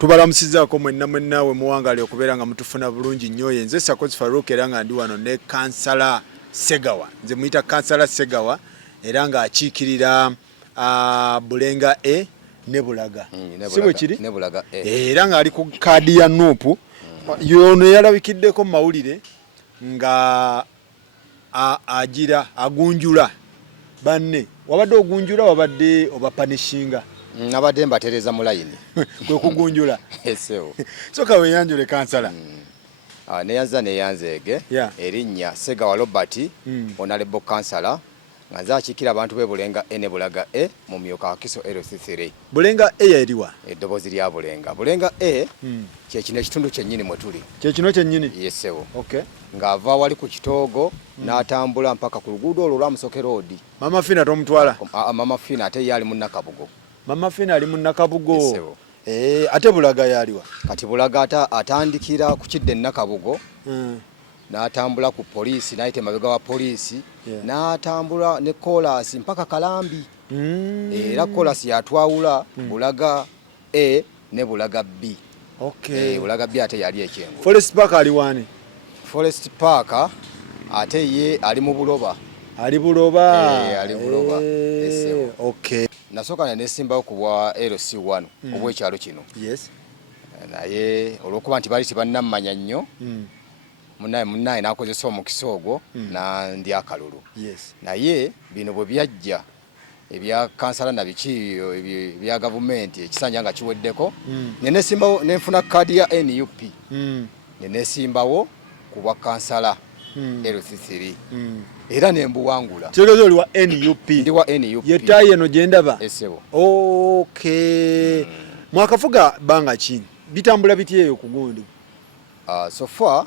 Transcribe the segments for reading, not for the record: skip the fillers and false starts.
Tubalamusizaako mwenna we muwangaali okubeera nga mutufuna bulungi nnyo. Nze Sakozi Farouk era nga ndi wano ne Kansala SEGAWA. Nze muyita Kansala SEGAWA era nga akiikirira Bulenga E ne Bulaga. Si bwe kiri? Ne Bulaga era nga ali ku kaadi ya Nuupu. Yono yalabikiddeko mu mawulire nga agunjula banne. Wabadde ogunjula wabadde obapanishinga? Abadde mbatereza mu layini. Kwe kugunjula. Esewo. Soka weyanjule Kansala. Neyanzeege erinnya SEGAWA Robert Honorable Kansala nga nze akiikirira abantu b'e Bulenga E ne Bulaga E mu Myoka Wakiso LC3. Bulenga E yeriwa? Eddoboozi lya Bulenga. Bulenga E kye kino ekitundu kyennyini mwe tuli. Kye kino kyennyini? Yesewo. Okay. Ng'ava wali ku kitoogo n'atambula mpaka ku luguudo olwo lwa Musoke Road. Mama Fina tomutwala? Mama Fina ate ye ali mu Nakabugo. Mama Fina ali mu Nakabugo. Yesewo. Ate Bulaga yaliwa? Kati Bulaga atandikira ku kidde Nakabugo. N'atambula ku poliisi n'ayita emabega wa poliisi n'atambula ne kolasi mpaka Kalambi. Era kolasi yatwawula Bulaga E ne Bulaga B. Okay. Bulaga B ate yali ekyengo. Forest Park ali wani? Forest Park ate ye ali mu Buloba. Ali Buloba? Ali Buloba. Esewo. Okay. Nasooka nesimbawo ku bwa LC1 obw'ekyalo kino. Yes. Naye olw'okuba nti baali tebannammanya nnyo munnaye n'akozesa omukisa ogwo ndi akalulu. Yes. Naye bino bwe byajja ebya Kansala na biki ebya gavumenti ekisanja nga kiweddeko nenesimbawo nenfuna kaadi ya NUP nenesimbawo ku bwa Kansala LC3 era nembuwangula. Kyegezo oli wa NUP? Ndi wa NUP. Yetayi eno gye ndaba? Esewo. Okay. Mwakafuga banga ki? Bitambula biti eyo ku gundi? So far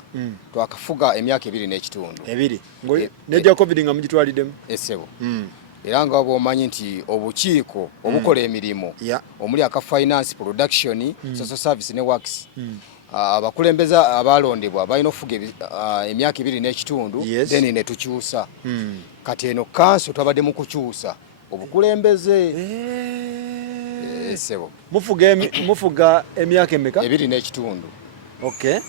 twakafuga emyaka 2 n'ekitundu. 2. Nejja COVID nga mugitwaliddemu? Esewo. Era nga bw'omanyi nti obukiiko obukola emirimu omuli aka finance, production, social service ne works abakulembeza abalondebwa balina okufuga emyaka 2 n'ekitundu then ne tukyusa. Kati eno kanso twabadde mu kukyusa obukulembeze. Esewo. Mufuga emyaka emeka? 2 n'ekitundu. Okay.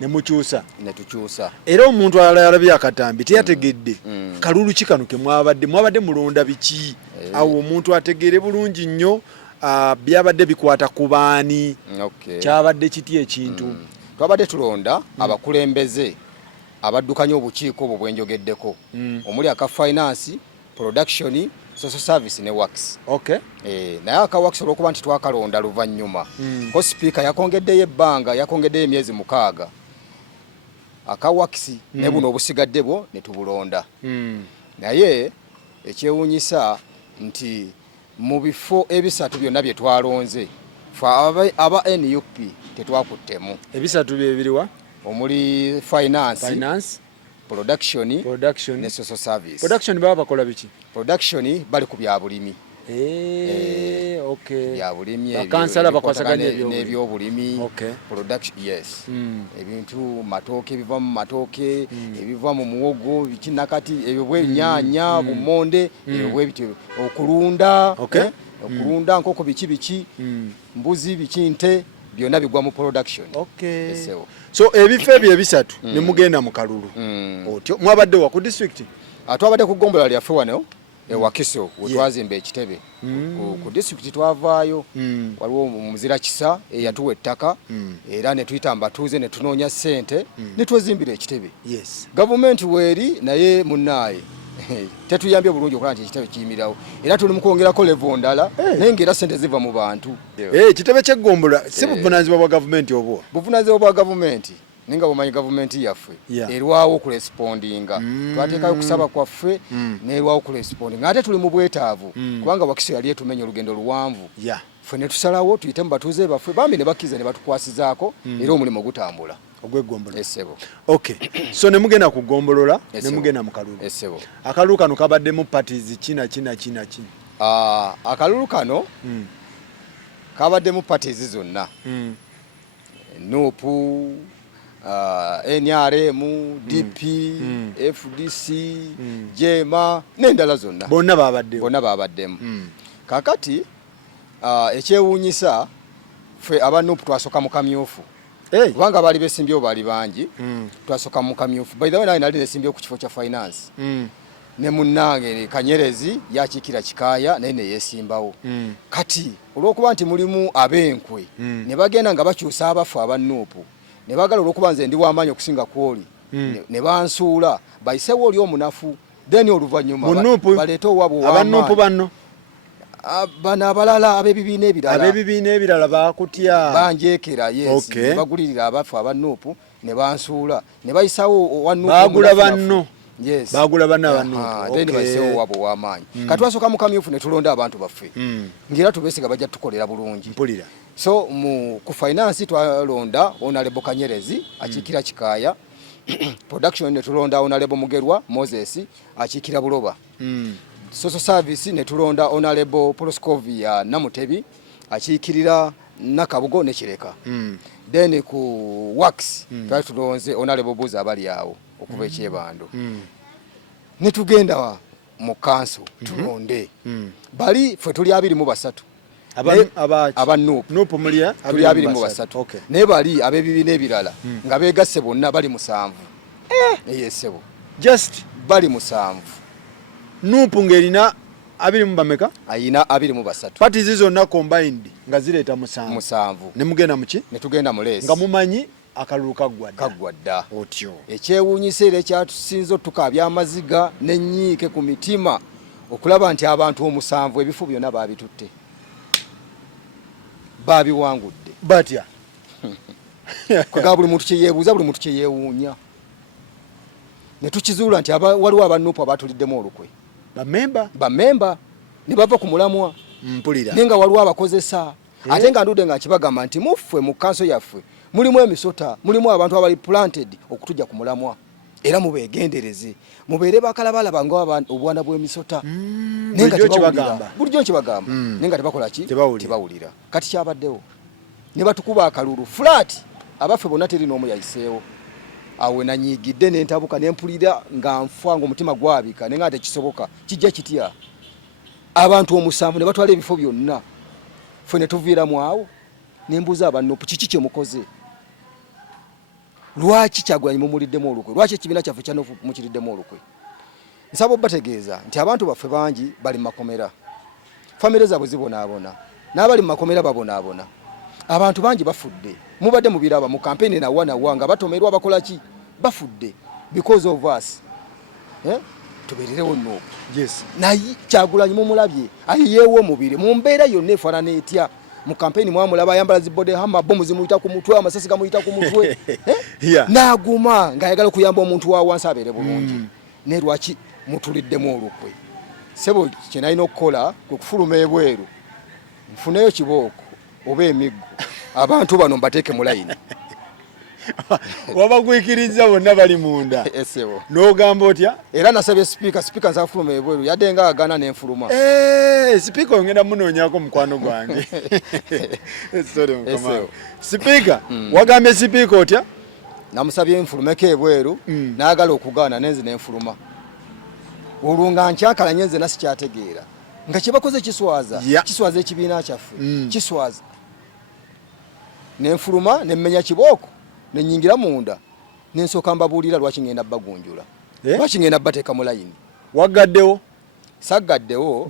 Ne mukyusa? Ne tukyusa. Era omuntu alabye akatambi teyategedde kalulu kikanuke mwabadde mulonda biki? Awo omuntu ategere bulungi nnyo byabadde bikwata ku baani. Okay. Kyabadde kiti ekintu? Twabadde tulonda abakulembeze abaddukanya obukiiko obwo bwenjogeddeko omuli aka finance, production, social service ne works. Okay. Naye aka works olw'okuba nti twakalonda luvannyuma ko speaker yakongeddeyo ebbanga yakongeddeyo emyezi 6 aka works ne buno obusigadde bwo ne tubulonda. Naye ekyewuunyisa nti mu bifo ebisatu byonna bye twalonze aba NUP tetwakuttemu. Ebisatu bye biriwa? Omuli finance, production ne social service. Production baba bakola biki? Production bali ku bya bulimi. Okay. Bya bulimi Kansala bakwasaganya ebyobulimi. Okay. Production, yes. Ebintu matooke ebiva mu matooke, ebiva mu muwogo, biki nakati ebyo bw'ennyanya, bumonde, ebyo bw'ebityo okulunda. Okay. Okulunda nkoko biki mbuzi biki nte byonna bigwa mu production. Okay. So ebifo ebyo ebisatu ne mugenda mu kalulu. Otyo mwabadde wa ku district? Twabadde ku gombola lyaffe wano Wakiso wetwazimba ekitebe. Ku district twavaayo waliwo omuzira kisa eyatuwa ettaka era ne tuyitamba tuze ne tunoonya ssente ne twezimbira ekitebe. Yes. Gavumenti weeri naye munnaaye tetuyambye bulungi okulaba nti ekitebe kiyimirawo era tuli mu kwongerako level ndala naye ng'era ssente ziva mu bantu. Ekitebe ky'eggombola si buvunaanyizibwa bwa gavumenti obwo? Buvunaanyizibwa bwa gavumenti ninga bumanyi gavumenti yaffe erwawo okurespondinga twateekayo okusaba kwaffe nerwawo okurespondinga ate tuli mu bwetaavu kubanga Wakiso yali etumenya olugendo luwanvu ffe ne tusalawo tuyite mu batuuze baffe bambi ne bakkiza ne batukwasizaako era omulimu gutambula ogw'eggombola. Esebo. Okay. So ne mugenda ku ggombolola ne mugenda mu kalulu. Esebo. Akalulu kano kabaddemu parties kina. Akalulu kano kabaddemu parties zonna. Nupu, NRM, DP, FDC, Jema, n'endala zonna. Bonna babaddemu. Kakati ekyewuunyisa ffe abanupu twasoka mu kamyufu kubanga baali besimbyewo baali bangi twasoka mu kamyufu by the way nali nesimbyewo ku kifo kya finance ne munnange Kanyerezi yakiikira Kikaaya naye neyesimbawo kati olw'okuba nti mulimu ab'enkwe ne bagenda nga bakyusa abafu abanuupu ne bagala olw'okuba nze ndi w'amaanyi okusinga kwoli ne bansuula bayisewo oli omunafu then oluvannyuma baleete owabwe abanuupu banno bano abalala ab'ebibiina ebirala bakutya banjeekera yes bagulirira abafu abanuupu ne bansuula ne bayisawo owanuupu bagula banno yes bagula banno abanuupu then bayisewo owabwe ow'amaanyi kati twasooka mu kamyufu ne tulonda abantu baffe ngera tubeesiga bajja tukolera bulungi mpulira so ku finance twalonda Honorable Kanyerezi akiikira Kikaaya production ne tulonda Honorable Mugerwa Moses akiikira Buloba social service ne tulonda Honorable Proscovia Namutebi akiikirira Nakabugo ne Kireka then ku works tulonze Honorable Buza abali awo okuva ekyebando ne tugenda mu council tulonde bali ffe tuli 23 nuupu mulia tuli 23 naye bali ab'ebibiina ebirala nga beegasse bonna bali 7 eyesebo just bali 7 nuupu ng'erina 20 bameka ayina 23 party zizo zonna combined nga zireeta 7 ne mugenda muki ne tugenda mu leesi nga mumanyi akalulu kaggwadda otyo ekyewuunyisa era ekyatusinza otukaabya amaziga n'ennyiike ku mitima okulaba nti abantu 7 ebifo byonna baabitutte babiwangudde batya kuga buli muntu kyeyeebuuza buli muntu kyeyeewuunya ne tukizuula nti waliwo abanuupu abaatuliddemu olukwe bamemba ne bava ku mulamwa mpulira naye nga waliwo abakozesa ate nga ndudde nga nkibagamba nti muffe mu kanso yaffe mulimu emisota mulimu abantu abali planted okutujja ku mulamwa era mubeegendereze mubeere bakalabalaba nga obwana bw'emisota bulijjo nkibagamba naye nga tebakola ki tebawulira kati kyabaddewo ne batukuba akalulu flat abaffe bonna teri n'omu yayiseewo awe nanyiigidde n'entabuka n'empulira nga nfa ng'omutima gwabika naye nga tekisoboka kijja kitya abantu 7 ne batwala ebifo byonna ffe ne tuviiramu awo ne mbuuza abanuupu kiki kye mukoze lwaki Kyagulanyi mumuliddemu olukwe lwaki ekibiina kyaffe kya Nuupu mukiriddemu olukwe nsaba obbategeeza nti abantu baffe bangi bali mu makomera famire zaabwe zibonaabona n'abali mu makomera babonaabona abantu bangi bafudde mubadde mubiraba mu kampeni nawa nga batomerwa bakola ki bafudde because of us tubeererewo Nuupu yes naye Kyagulanyi mumulabye ayiyeewo mubiri mu mbeera yonna efaanana etya mu kampeni mwamulaba ayambala zibode hama bomu zimuyita ku mutwe amasasi gamuyita ku mutwe n'aguma ng'ayagala okuyamba omuntu wa wansi abeere bulungi ne lwaki mutuliddemu olukwe sebo kye nalina okukola kwe kufuluma ebweru nfuneyo kibooko oba emiggo abantu bano mbateeke mu layini wabagwikiriza bonna bali munda esebo n'ogamba otya era nasabye sipiika nza kufuluma ebweru yadde nga agana n'enfuluma sipiika ongenda munoonyako mukwano gwange sipiika wagambye sipiika otya namusabye nfulumeko ebweru n'agala okugaana nenze n'enfuluma olwo nga nkyakalanye nze nasikyategeera nga kye bakoze kiswaza ekibiina kyaffe kiswaza n'enfuluma n'emmenya kibooko nenyingira munda nensooka mbabuulira lwaki ngenda bagunjula lwaki ngenda bateeka mu layini waggaddewo saggaddewo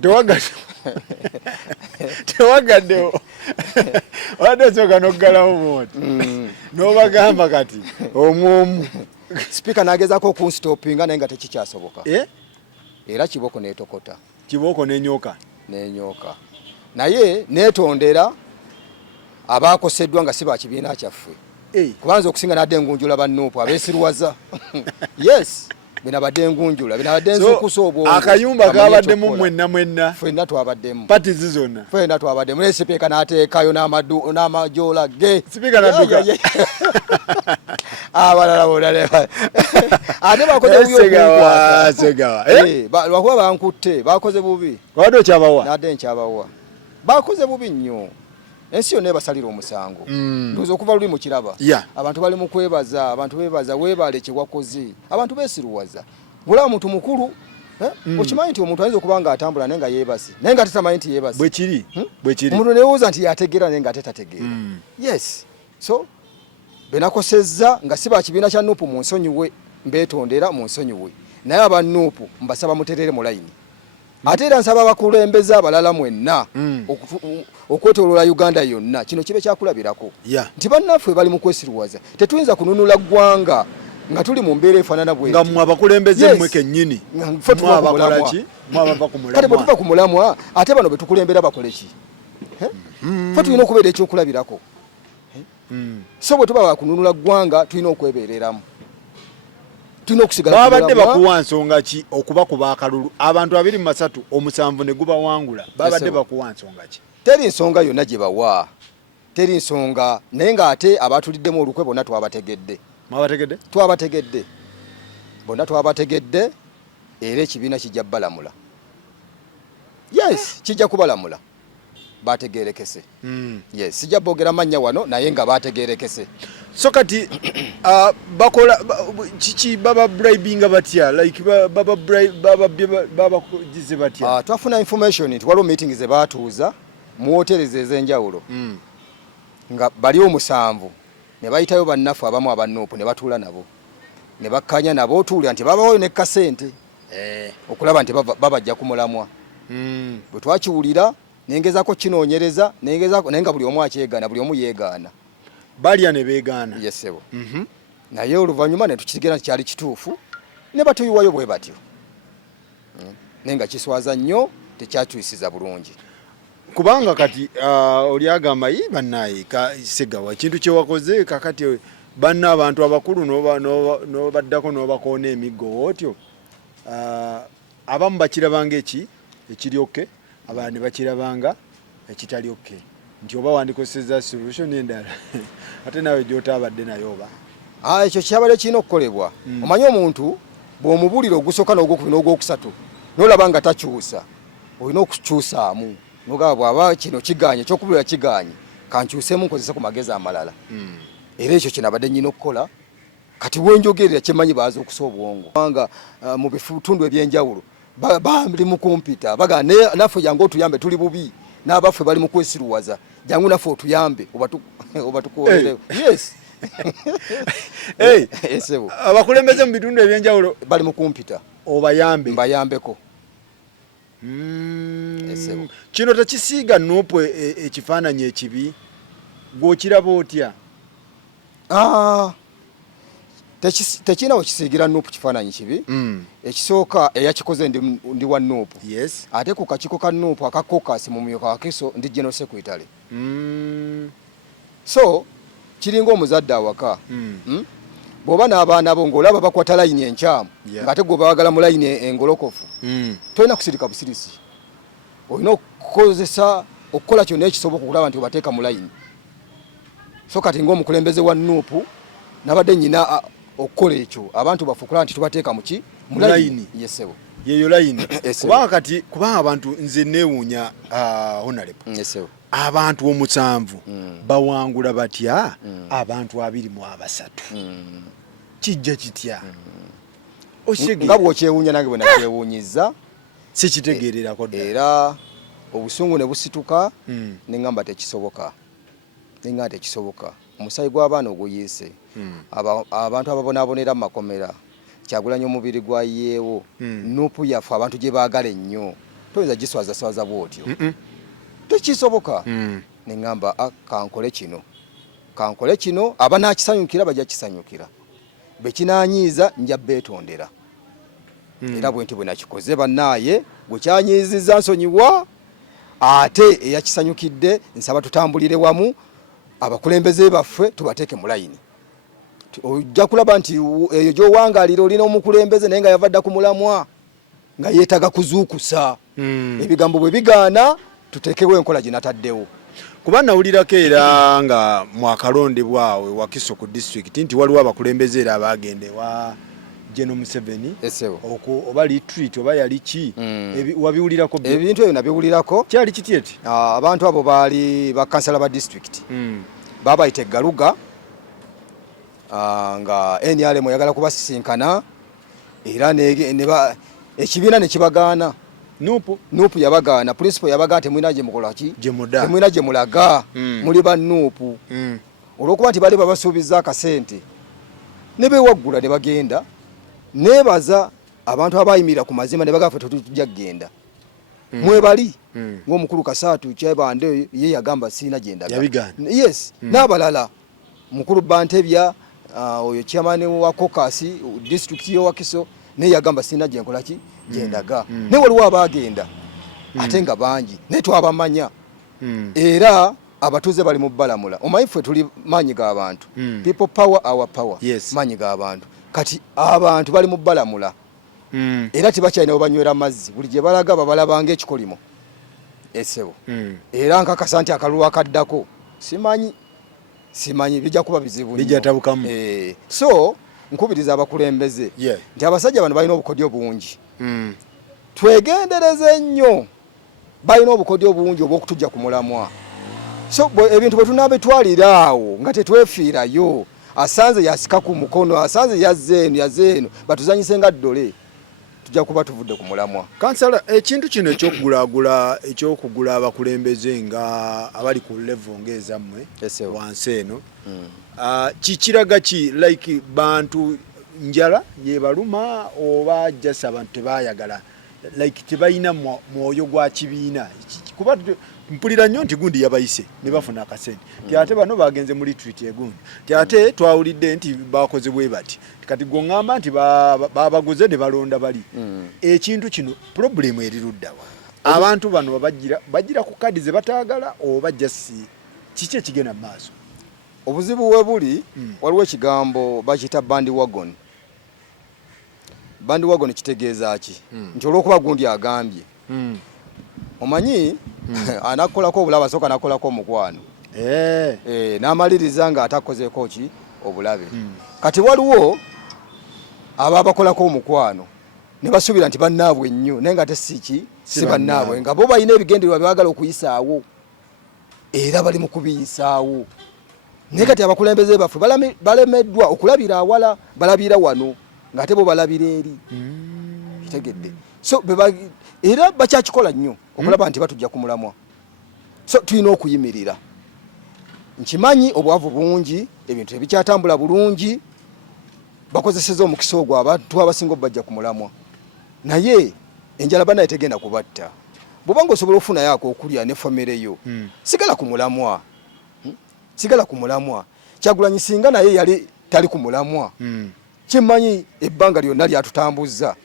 tewagaddewo wadde osooka n'oggalawo mooti n'obagamba kati omwomu sipiika n'agezaako okunstopinga naye nga tekikyasoboka era kibooko neetokota kibooko n'enyooka naye neetondera abaakoseddwa nga si ba kibiina kyaffe kubanza okusinga nadde engunjula bannuupu abeesiruwaza yes bina badde engunjula bina badde nzukusa obwo akayumba kabaddemu mwenna ffenna twabaddemu pati zizonna ffenna twabaddemu naye sipiika n'ateekayo n'amajoola ge sipiika n'adduka abalala bona ate bakoze lwakuba bankutte bakoze bubi wadde okyabawa nadde nkyabawa bakoze bubi nnyo ensi yonna ebasalira omusango ndoza okuva luli mu kiraba abantu bali mu kwebaza abantu beebaza weebale kye wakoze abantu beesiruwaza bulaba muntu mukulu okimanyi nti omuntu ayinza okuba nga atambula naye nga yeebase naye nga tetamanyi nti yeebase bwe kiri omuntu neewuuza nti yategeera naye nga tetategeera yes so benakosezza nga si bakibiina kya nuupu mu nsonyiwe mbeetondera mu nsonyiwe naye aba nuupu mbasaba muterere mu layini ate era nsaba abakulembeze abalala mwenna okwetooloola Uganda yonna kino kibe kyakulabirako nti bannaffe bali mu kwesiruwaza tetuyinza kununula ggwanga nga tuli mu mbeera efaanana bwe nga mwe abakulembeze mmwe kennyini kale bwe tuva ku mulamwa ate bano be tukulembera bakole ki fe tulina okubeera ekyokulabirako so bwe tuba bakununula ggwanga tulina okwebeereramu tulina okusigala babadde bakuwa nsonga ki okuba ku baakalulu abantu 23 omusanvu ne gubawangula babadde bakuwa nsonga ki teri nsonga yonna gye bawa teri nsonga naye ng'ate abaatuliddemu olukwe bonna twabategedde twabategedde bonna twabategedde era ekibiina kijja balamula yes kijja kubalamula bategerekese yes sijja boogera mannya wano naye nga bategerekese so kati bakola kiki baba bribinga batya like baba jize batya twafuna information nti waliwo meeting ze baatuuza mu hoteli ez'enjawulo nga bali omusanvu ne bayitayo bannaffe abamu abannuupu ne batuula nabo ne bakkanya nabo otuulira nti babawayo ne kasente okulaba nti babajja ku mulamwa bwe twakiwulira nengezaako kinoonyereza naye nga buli omu akyegaana buli omu yeegaana balya ne beegaana yesebo naye oluvannyuma ne tukitegeera nti kyali kituufu ne batuyiwayo bwe batyo naye nga kiswaza nnyo tekyatuyisiza bulungi kubanga kati oli agamba yi bannaye Segawa ekintu kye wakoze kakati banna abantu abakulu n'obaddako n'obakoona emiggo otyo abamu bakirabanga ekiri oke abalala ne bakirabanga ekitali oke nti oba wandikoseza solution endala ate nawe gy'otaabadde nayo oba ekyo kyabadde kirina okukolebwa omanyi omuntu bw'omubulira ogusooka n'ogwokubiri n'ogwokusatu n'olaba nga takyusa olina okukyusaamu nogaba bw'aba kino kiganye ekyokubulira kiganye kankyuseemu nkozese ku magezi amalala era ekyo kinabadde nnyina okukola kati bwenjogerera kyemanyi baaza okusa obwongo kubanga mu bitundu ebyenjawulo bali mu kompyuta baga naffe jangu otuyambe tuli bubi n'abaffe bali mu kwesiruwaza jangu naffe otuyambe oba tukuwolerewo yes esebo abakulembeze mu bitundu ebyenjawulo bali mu kompyuta obayambe mbayambeko kino tekisiiga nuupu ekifaananyi ekibi gw'okiraba otya tekina wekisiigira nuupu kifaananyi kibi ekisooka eyakikoze ndi wa nuupu ate ku kakiko ka nuupu akakokasi mu myoka wakiso ndi general secretary so kiringa omuzadde awaka bw'oba n'abaana bo ng'olaba bakwata layini enkyamu ng'ate gwe baagala mu layini engolokofu tolina kusirika busirisi olina okukola kyonna ekisoboka okulaba nti obateeka mu layini so kati ng'omukulembeze wa nuupu nabadde nnyina okukola ekyo abantu baffe okulaba nti tubateeka muki mu layini yesebo yeyo layini kubanga abantu nze neewuunya honorable abantu 7 bawangula batya abantu 23 kijja kitya nga bw'okyewuunya nange bwe nakyewuunyiza sikitegeererako ddala era obusungu ne busituka ne ngamba tekisoboka omusayi gw'abaana oguyiise abantu ababonaabonera mu makomera Kyagulanyi omubiri gwa yeewo nuupu yaffe abantu gye baagala ennyo toyinza giswazaswaza bw'otyo tekisoboka ne ngamba kankole kino abanaakisanyukira bajja kisanyukira bekinanyiiza nja beetondera era bwe nti bwe nakikoze bannaaye gwe kyanyiizizza nsonyiwa ate eyakisanyukidde nsaba tutambulire wamu abakulembeze baffe tubateeke mu layini ojja kulaba nti eyo gy'owangaalira olina omukulembeze naye nga yavadda ku mulamwa nga yeetaga kuzuukusa ebigambo bwe bigaana tuteekewo enkola gye nataddewo kuba nawulirako era nga mwakalondebwawe Wakiso ku district nti waliwo abakulembeze era abagende wa General Museveni oba retreat oba yali ki wabiwulirako ebintu ebyo nabiwulirako kyali kityeti abantu abo baali ba Kansala ba district babayita eggaluga nga NRM oyagala kubasisinkana era ekibiina ne kibagaana. Nuupu yabagaana, principal yabagaana temulina gye mukola ki? Temulina gye mulaga, muli ba Nuupu. Olw'okuba nti bali babasuubiza akasente ne beewaggula ne bagenda. Neebaza abantu abayimirira ku mazima ne bagamba ffe tujja kugenda. Mwebali ng'omukulu Kasaatu Kyebande ye yagamba sirina gye ndaga. Yes, n'abalala mukulu Bantebya oyo chairman wa Kokasi district yo Wakiso ne yagamba sirina gye nkola ki gye ndaga. Ne waliwo abagenda ate nga bangi ne twabamanya. Era abatuze bali mu balamula. Omanyi ffe tuli maanyi g'abantu. People power our power. Maanyi g'abantu. Kati abantu bali mu balamula. Era tibakyalina obanywera amazzi buli gye balaga babalabanga ekikolimo esebo. Era nkakasa nti akalulu akaddako simanyi bijja kuba bizibu bijja tabukamu. So nkubiriza abakulembeze nti abasajja bano balina obukodyo bungi. Twegendereze nnyo, balina obukodyo bungi obw'okutujja ku mulamwa. So ebintu bwe tunaabitwalira awo nga tetwefiirayo, asanze yasika ku mukono, asanze yazzeeno batuzanyise nga ddole, tujja kuba tuvudde ku mulamwa. Kansala, ekintu kino ekyokugula abakulembeze nga abali ku level ng'ezammwe wansi eno, kikiraga ki? Like bantu njala yebaluma oba just abantu tebayagala, like tebalina mwoyo gwa kibiina? Kuba mpulira nnyo nti gundi yabayise ne bafuna akasente. Ate bano bagenze mu retreat egundi. Ate twawulidde nti bakoze bwe bati. Kati gongamba nti babaguze ne balonda bali. Ekintu kino problem eriruddawa. Abantu bano bagira ku kadi ze bataagala oba just kiki ekigenda mu maaso? Obuzibu we buli waliwo ekigambo bakiyita bandwagon. Bandwagon kitegeeza ki? Nti olw'okuba gundi agambye. Omanyi anakolako obulabe soka nakolako omukwano. N'amaliriza nga atakozeeko ki obulabe. Kati waliwo ababakolako omukwano ne basuubira nti bannaabwe nnyo naye nga ate si bannaabwe, nga bo balina ebigendererwa byagala okuyisaawo era bali mu kubiyisaawo. Naye kati abakulembeze baffe balemeddwa okulabira awala, balabira wano ng'ate bo balabira eri. Kitegedde. So era bakyakikola nnyo okulaba nti batujja ku mulamwa. So tulina okuyimirira. Nkimanyi obwavu bungi, ebintu ebikyatambula bulungi, bakozeseza omukisa ogwo abantu abasinga bajja ku mulamwa. Naye enjala banaye tegenda kubatta. Bw'obanga osobola ofuna yako okulya ne famire yo, sigala ku mulamwa. Sigala ku mulamwa. Kyagulanyi singa naye yali tali ku mulamwa. Kimanyi ebbanga lyonna lyatutambuza.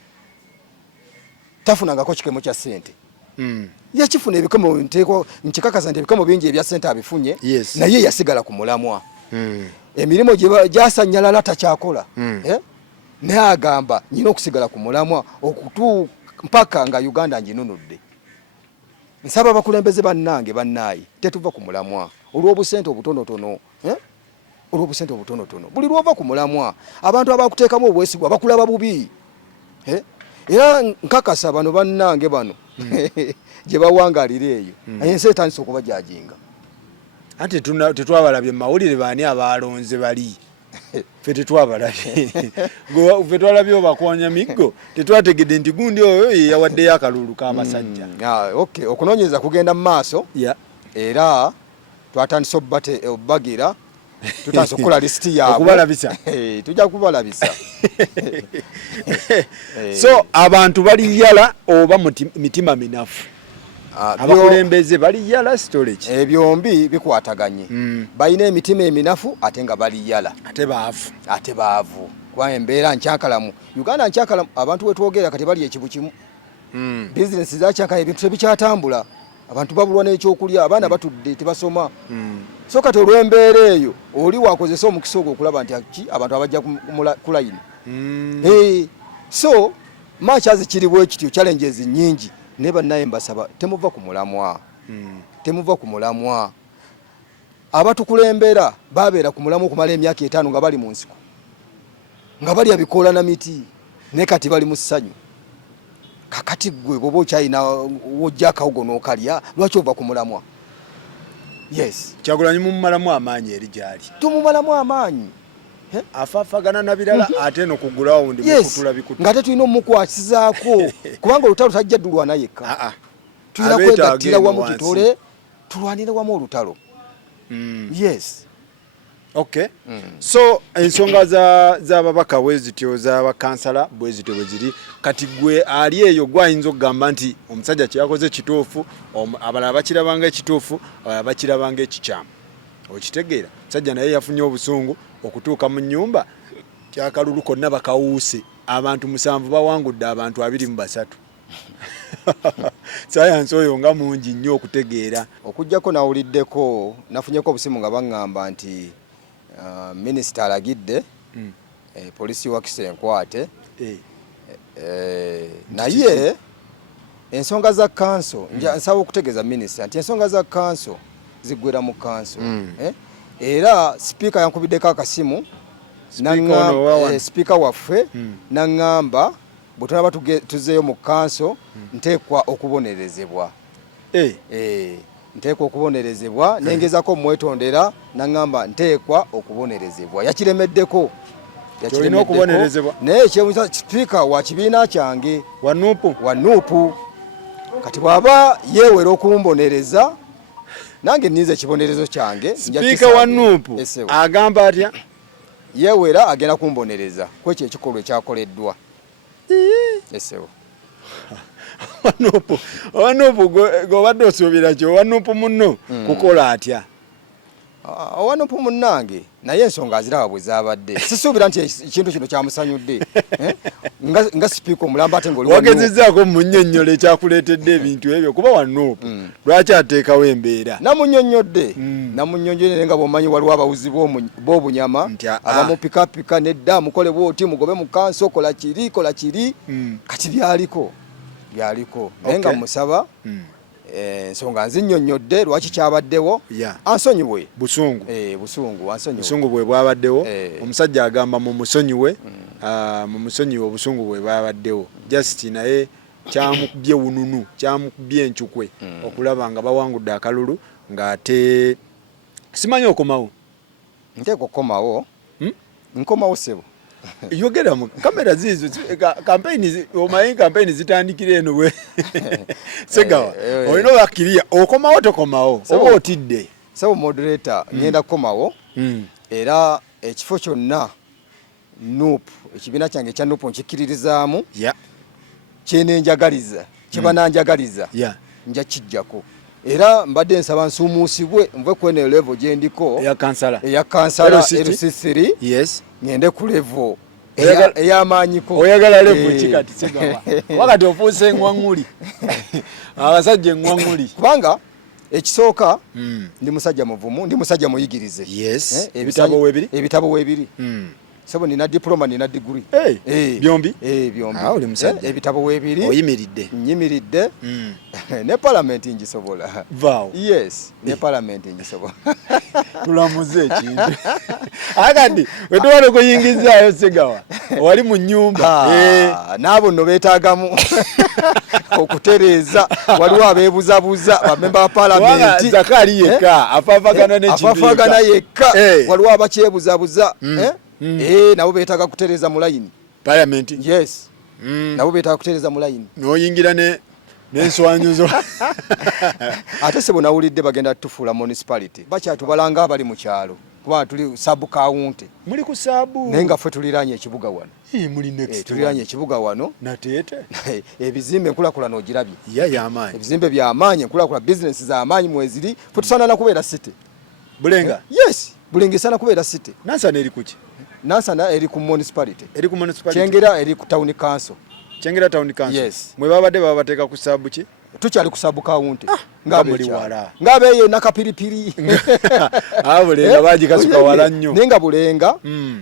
Tafunangako kikemo kya ssente. Yakifuna ebikomo nkikakasa nti ebikomo bingi ebya ssente abifunye, naye yasigala ku mulamwa. Emirimu gyasanyalala takyakola. Naye agamba nyina okusigala ku mulamwa mpaka nga Uganda nginunudde. Nsaba abakulembeze bannaayi tetuva ku mulamwa olw'obusente obutonotono. Olw'obusente obutonotono buli lwova ku mulamwa abantu abakuteekamu obwesigwa bakulaba bubi. Era nkakasa bano bannange bano gye bawangalira eyo ensi etandise okubajajinga. Ate tetwabalabye mu mawulire baani abalonze bali. Ffe tetwabalabye. Ffe twalabye Banne Emiggo tetwategedde nti gundi oyo ye yawaddeyo akalulu k'abasajja. Okay, okunoonyereza kugenda mu maaso. Era twatandise obbagira tutandise okukola lisiti yaabwe okubalabisa. Tujja kubalabisa. So abantu bali yala oba mitima minafu? Abakulembeze bali yala storage? Ebyombi bikwataganye. Balina emitima eminafu ate nga bali yala. Ate baavu. Kuba embeera nkyakalamu. Uganda nkyakalamu, abantu we twogera kati bali ekibu kimu. Business zakyakala, ebintu tebikyatambula. Abantu babulwa n'ekyokulya, abaana batudde tebasoma. So kati olw'embeera eyo oli wakozesa omukisa ogwo okulaba nti abantu abajja ku layini. So machazi kiri bwe kityo, challenges nyingi. Ne bannaye mbasaba temuva ku mulamwa. Temuva ku mulamwa. Abatukulembera babeera ku mulamwa okumala emyaka 5 nga bali mu nsiko, nga bali abikola na miti, ne kati bali mu ssanyu. Kakati gwe bobo okyalina wojja akawugo n'okalya, lwaki ova ku mulamwa? Yes. Kyagulanyi mu malamu amaanyi eri gyali. Tumumalamu amaanyi. afafagana na birala ate no kugulawo ndi mukutula bikutu ngate tulina omukwasizaako kubanga olutalo tajja dulwana yekka tulina kwegattira wamu tutole tulwanire wamu olutalo yes. Okay. So ensonga z'ababaka bwezityo z'abakansala bwezityo bweziri kati gwe ali eyo gwayinza okugamba nti omusajja kyakoze kituufu abalala bakirabanga ekituufu abalala bakirabanga ekikyamu okitegeera omusajja naye yafunye obusungu okutuuka mu nnyumba kyakalulu konna bakawuuse abantu 7 bawangudde abantu 23 sayansi oyo nga mungi nnyo okutegeera okujjako nawuliddeko nafunyeko obusimu nga baŋŋamba nti minisita alagidde polisi wakise enkwate naye ensonga za kanso nsaba okutegeeza minisita nti ensonga za kanso ziggwera mu kanso era sipiika yankubiddeko akasimu sipiika waffe naŋŋamba bwe tunaba tuzzeeyo mu kanso nteekwa okubonerezebwa nteekwa okubonerezebwa nengezako mwetondera naŋŋamba nteekwa okubonerezebwa yakiremeddeko naye ekyebuuza sipiika wa kibiina kyange wanuupu kati bw'aba yeewera okumbonereza nange nninza ekibonerezo kyange sipiika wa nuupu agamba atya yeewera agenda kumbonereza kwekyo ekikolwa ekyakoleddwa esewo Wanuupu gobadde osuubira ki Wanuupu munno kukola atya Wanuupu munnange naye ensonga aziraba bwe zaabadde sisuubira nti ekintu kino kyamusanyudde nga sipiika omulamba ate ng'oli wagezezzaako munnyonnyola ekyakuleetedde ebintu ebyo kuba Wanuupu lwaki ateekawo embeera namunnyonnyodde namunnyonnyodde nga bw'omanyi waliwo abawuzi b'obunyama abamupikapika nedda mukole bw'oti mugobe mu kanso kola kiri kati byaliko naye nga musaba ensonga nzinnyonnyodde lwaki kyabaddewo ansonyiwe busungu bwe bwabaddewo omusajja agamba mumusonyiwe obusungu bwe bwabaddewo just naye kyamukubye wununu kyamukubye enkyukwe okulaba nga bawangudde akalulu ng'ate simanyi okomawo nteeka okukomawo nkomawo sebo yogera mu kamera zizo campaign omanyi campaign zitandikira eno we Segawa olina obakkiriya okomawo tokomawo oba otidde sebo moderator ngenda kukomawo era ekifo kyonna nuupu ekibiina kyange ekya nuupu nkikiririzaamu kyenenjagaliza kyebananjagaliza nja kijjako era mbadde nsaba nsuumuusibwe nve ku eno level gye ndiko eya kansala LC3 ngende ku level ey'amaanyiko oyagala level kikati Segawa wakati ofuuse eŋŋwaŋŋuli abasajja eŋŋwaŋŋuli kubanga ekisooka ndi musajja muvumu ndi musajja muyigirize ebitabo weebiri sebo nina diploma nina degree byombi oli musajja ebitabo weebiri nyimiridde ne parliament ngisobola yes ne parliament ngisobola tulamuze ekintu akati wetwala okuyingizaayo Segawa wali mu nnyumba n'abo nno beetaagamu okutereeza waliwo abeebuzabuza bamemba ba parliament zakali yekka afaafagana yekka waliwo abakyebuzabuza nabo beetaaga kutereeza mu layini parliament yes nabo beetaaga kutereeza mu layini n'oyingira n'enswanyuzo ate sebo nawulidde bagenda tufuula municipality bakyatubalanga abali mu kyalo kuba tuli sub county muli ku sabu naye nga ffe tuliraanye ekibuga wano muli next tuliraanye ekibuga wano nateete ebizimbe enkulaakulana ogirabye y'amaanyi ebizimbe by'amaanyi enkulaakulana bizinesi z'amaanyi mweziri ffe tusaana kubeera city Bulenga yes Bulenga esaana kubeera city Nansana eri kuki Nansana eri ku municipality Kyengera eri ku town council yes mwe babadde babateeka ku sabu ki tukyali ku sabu county ngabeeyo nakapiripiri Bulenga bagikasuka wala nnyo naye nga Bulenga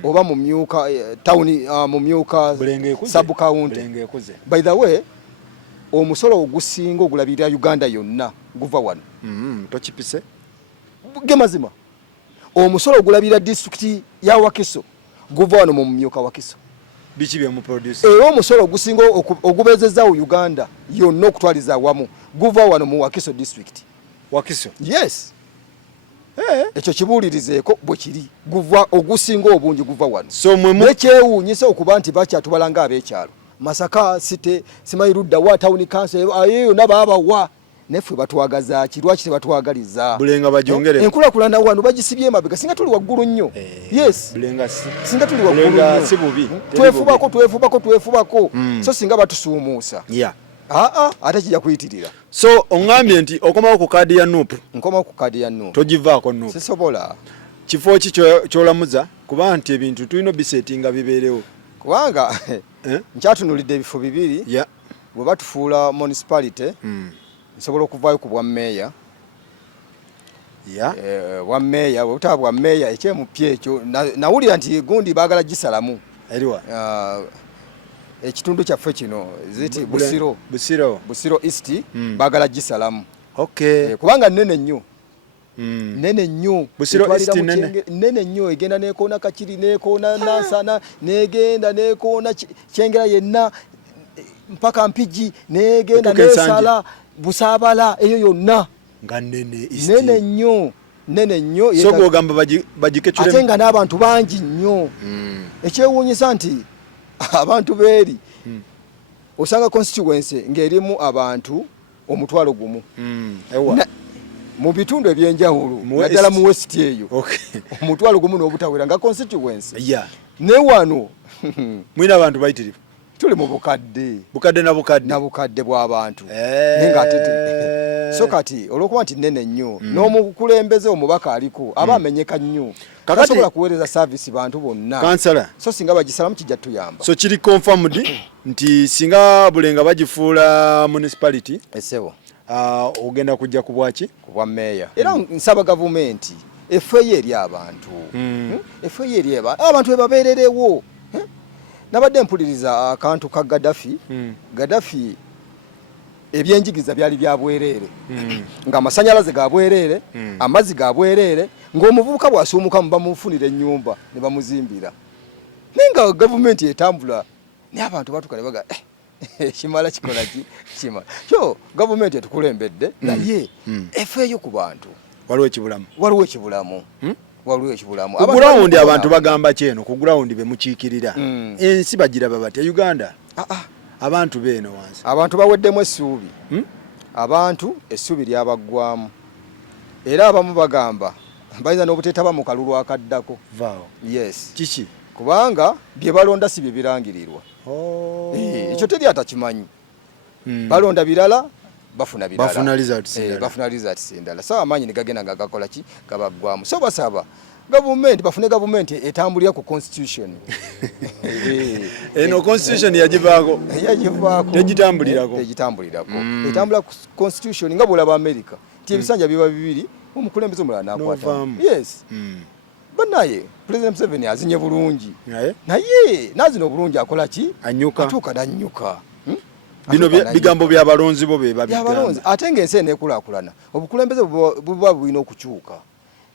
oba mu myuka town mu myuka sabu county by the way omusolo ogusinga ogulabirira Uganda yonna guva wano tokipise gemazima omusolo ogulabirira district ya Wakiso guva wano mu myuka Wakiso biki bye mu produce omusolo ogusinga ogubezezaawo Uganda yonna okutwaliza awamu guva wano mu Wakiso district Wakiso yes ekyo kibuulirizeeko bwe kiri guva ogusinga obungi guva wano so nekyewuunyisa okuba nti bakyatubala ng'ab'ekyalo Masaka site simayirudda wa town council ayo nababawa nefwe batwagaza ki lwaki tebatwagaliza Bulenga bajongere enkulakulana wano bagisibye emabega singa tuli waggulu nnyo yes Bulenga singa tuli waggulu nnyo si bubi twefubako so singa batusuumuusa ate kijja kuyitirira so ongambye nti okomawo ku kaadi ya nuupu nkomawo ku kaadi ya nuupu togivaako nuupu sisobola kifo ki kyolamuza kuba nti ebintu tulina bisetinga bibeerewo kubanga nkyatunulidde ebifo bibiri bwe batufuula municipality nsobola okuvaayo ku bwa meeya bwa meeya bwe butaba bwa meeya ekyemupya ekyo nawulira nti gundi baagala gisalamu eriwa ekitundu kyaffe kino ziti Busiro East baagala gisalamu kubanga nnene nnyo nene nnyo Busiro East nene nnyo egenda nekoona Kakiri nekoona Nansana negenda nekoona Kyengera yenna mpaka Mpigi negenda nesala Busaabala eyo yonna nga nene nnyo so gogamba bagikechule ate nga n'abantu bangi nnyo ekyewuunyisa nti abantu beeri osanga constituency ng'erimu abantu omutwalo gumu mu bitundu ebyenjawulo naddala mu west eyo omutwalo gumu n'obutawera nga constituency ne wano mwina abantu bayitirivu tuli mu bukadde na bukadde bw'abantu nenga atete so kati olwokuba nti nnene nnyo n'omukulembeze omubaka aliko aba amenyeka nnyo kasobola kuweereza service bantu bonna kansala so singa bagisalamu kijja tuyamba so kiri confirmed nti singa Bulenga bagifuula municipality esebo ogenda kujja ku bwaki ku bwa meeya era nsaba gavumenti efeeyo eri abantu efeeyo eri abantu bebabeererewo nabadde mpuliriza akantu ka Gaddafi ebyenjigiriza byali bya bwereere nga amasanyalaze ga bwereere amazzi ga bwereere ng'omuvubuka bw'asuumuka bamufunira ennyumba ne bamuzimbira nenga gavumenti etambula naye abantu batukale baga kimala kikola ki kimala so gavumenti etukulembedde naye efeeyo ku bantu waliwo ekibulamu ku ground abantu bagamba kyeno ku ground bemukiikirira ensi bagiraba batya Uganda abantu beeno wansi abantu baweddemu essuubi abantu essuubi lyabaggwamu era abamu bagamba bayinza n'obuteetaba mu kalulu akaddako yes kiki kubanga bye balonda si bye birangirirwa ekyo teri atakimanyi balonda birala bafuna results endala so amaanyi ne gagenda nga gakola ki gabaggwamu so basaba bafune gavumenti etambulira ku constitution eno constitution yagivaako tegitambulirako etambula ku constitution nga bwolaba America ti ebisanja biba bibiri omukulembeze omulala nakwata yes banaye President Museveni azinye bulungi naye nazino bulungi akola ki atuuka nanyuka bino bigambo byabalonzi bo bebabigamba ate ng'ensi eneekulakulana obukulembeze buba bulina okukyuka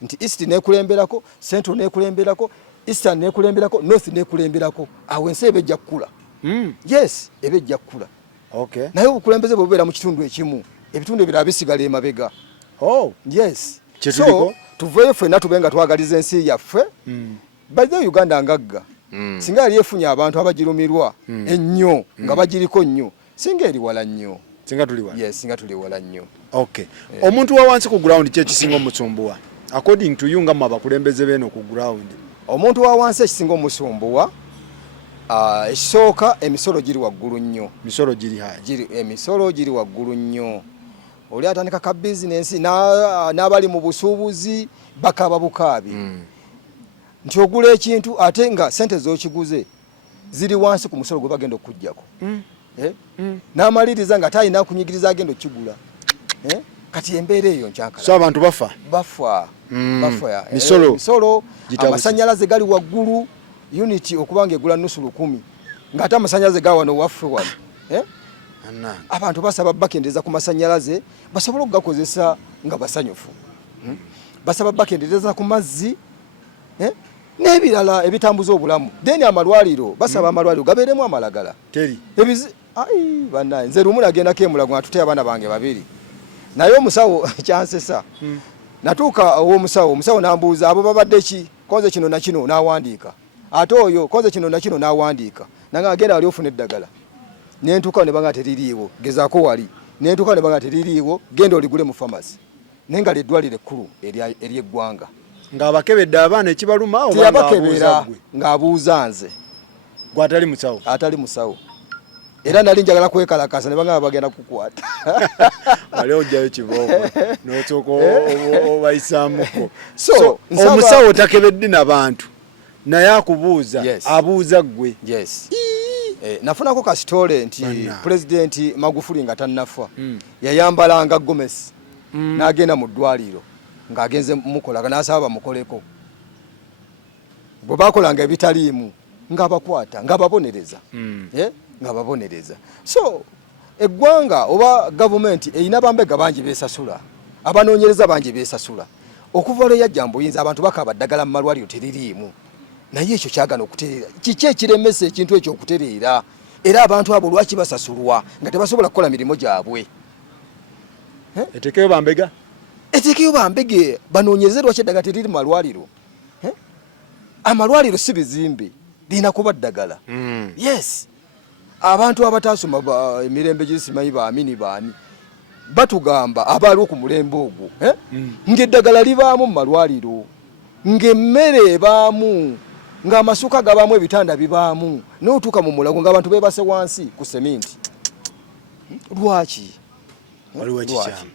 nti East neekulemberako Central neekulemberako Eastern neekulemberako North neekulemberako awo ensi ebejja kukula yes ebejja kukula naye obukulembeze bwe bubeera mu kitundu ekimu ebitundu ebirala bisigala emabega yes so tuveeyo ffenna tube nga twagaliza ensi yaffe baze Uganda ngagga singa yali efunye abantu abagirumirwa ennyo nga bagiriko nnyo singa eri wala nnyo singa tuli wala nnyo omuntu wa wansi ku ground kyekisinga omusumbuwa according to you nga abakulembeze beeno ku ground omuntu wa wansi ekisinga omusumbuwa ekisooka emisolo giri waggulu nnyo emisolo giri waggulu nnyo oli atandika ka bizinensi n'abali mu busuubuzi bakaba bukaabi nti ogula ekintu ate nga sente z'okiguze ziri wansi ku musolo gwe bagenda okujjako n'amaliriza nga talina kunyigiriza agenda okigula kati embeera eyo nkyankala so abantu bafa misolo amasanyalaze gali waggulu unity okubanga egula nusu 100 ng'ate amasanyalaze gawano waffe wano abantu basaba bakendeeza ku masanyalaze basobola okugakozesa nga basanyufu basaba bakendeeza ku mazzi n'ebirala ebitambuza obulamu then amalwaliro basaba amalwaliro gabeeremu amalagala bannaye nze lumu nagendako emulago nga tutya abaana bange babiri naye omusawo kyansesa natuuka omusawo nambuuza abo babadde ki konze kino na kino n'awandiika ate oyo konze kino na kino n'awandiika nanga agenda wali ofuna eddagala nentuuka ne banga teririiwo gezaako wali nentuuka ne banga teririiwo genda oligule mu pharmacy nenga leddwaliro ekkulu ery'eggwanga ng'abakebedde abaana ekibaluma teyabakebera ng'abuuza nze gw'atali musawo atali musawo era nali njagala kwekalakasa ne banga bagenda kukwata wali ojjayo kibooko n'osooka obayisaamuko so omusawo takebedde n'abantu naye akubuuza abuuza ggwe nafunako kasitole nti pulezidenti Magufuli nga tannafa yayambalanga gomesi n'agenda mu ddwaliro ng'agenze mukolaga n'asaba bamukoleko bwe bakolanga ebitaliimu ng'abakwata ng'ababonereza ng'ababonereza so eggwanga oba gavumenti erina bambega bangi beesasula abanoonyereza bangi beesasula okuva lwe yajja mbuyinza abantu bakaaba ddagala mu malwaliro teririimu naye ekyo kyagana okutereera kiki ekiremesa ekintu ekyo okutereera era abantu abo lwaki basasulwa nga tebasobola kukola mirimu gyabwe etekeyo bambega etekeyo bambege banoonyereze lwaki eddagala teriri mu malwaliro amalwaliro si bizimbe lina kuba ddagala yes abantu abataasoma emirembe gisimanyi baamini baani batugamba abaaliwo ku mulembe ogwo ng'eddagala libaamu mu malwaliro ng'emmere ebaamu ng'amasuka gabaamu ebitanda bibaamu n'otuuka mu mulago ng'abantu beebase wansi ku seminti lwaki waliwo ekikyamu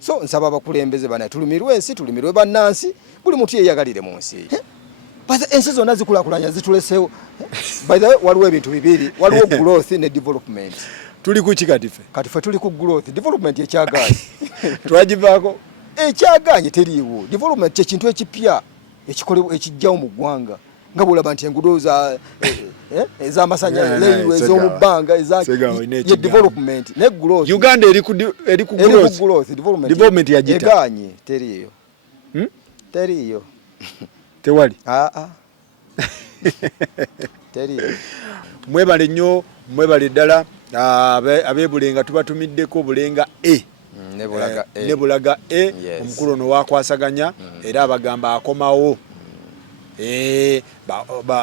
so nsaba abakulembeze bana tulumirwe ensi tulumirwe bannansi buli muntu yeyagalire mu nsi ensi zonna zikulaakulanya zituleseewo by the way waliwo ebintu bibiri waliwo growth ne development tuli ku kikatife katife tuli ku growth development ekyagaanyi twagivaako ekyagaanyi teriiwo development kyekintu ekipya ekikolebwa ekijjawo mu ggwanga nga bwolaba nti engudo ez'amasanyalaze ez'omu bbanga ye development ne growth Uganda eri ku growth development yagita egaanyi teriiyo teriiyo tewali teriiyo mwebale nnyo mwebale ddala abeebulenga tubatumiddeko bulenga nebulaga omukulu ono wakwasaganya era abagamba akomawo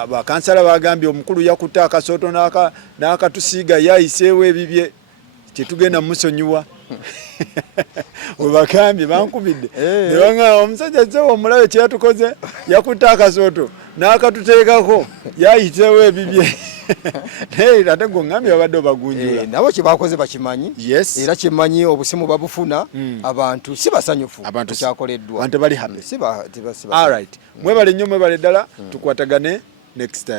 bakansala bagambye omukulu yakuta akasooto n'akatusiiga yayiseewo ebibye kyetugenda musonyiwa webagambye bankubidde nebanga omusajja zewo omulabe kyeyatukoze yakuta akasooto n'akatuteekako yayiseewo ebibye naye ate ng'ongambye babadde obagunjula nabo kye bakoze bakimanyi era kimanyi obusimu babufuna abantu si basanyufu kyakoleddwa abantu bali happy all right mwebale nnyo mwebale ddala tukwatagane next time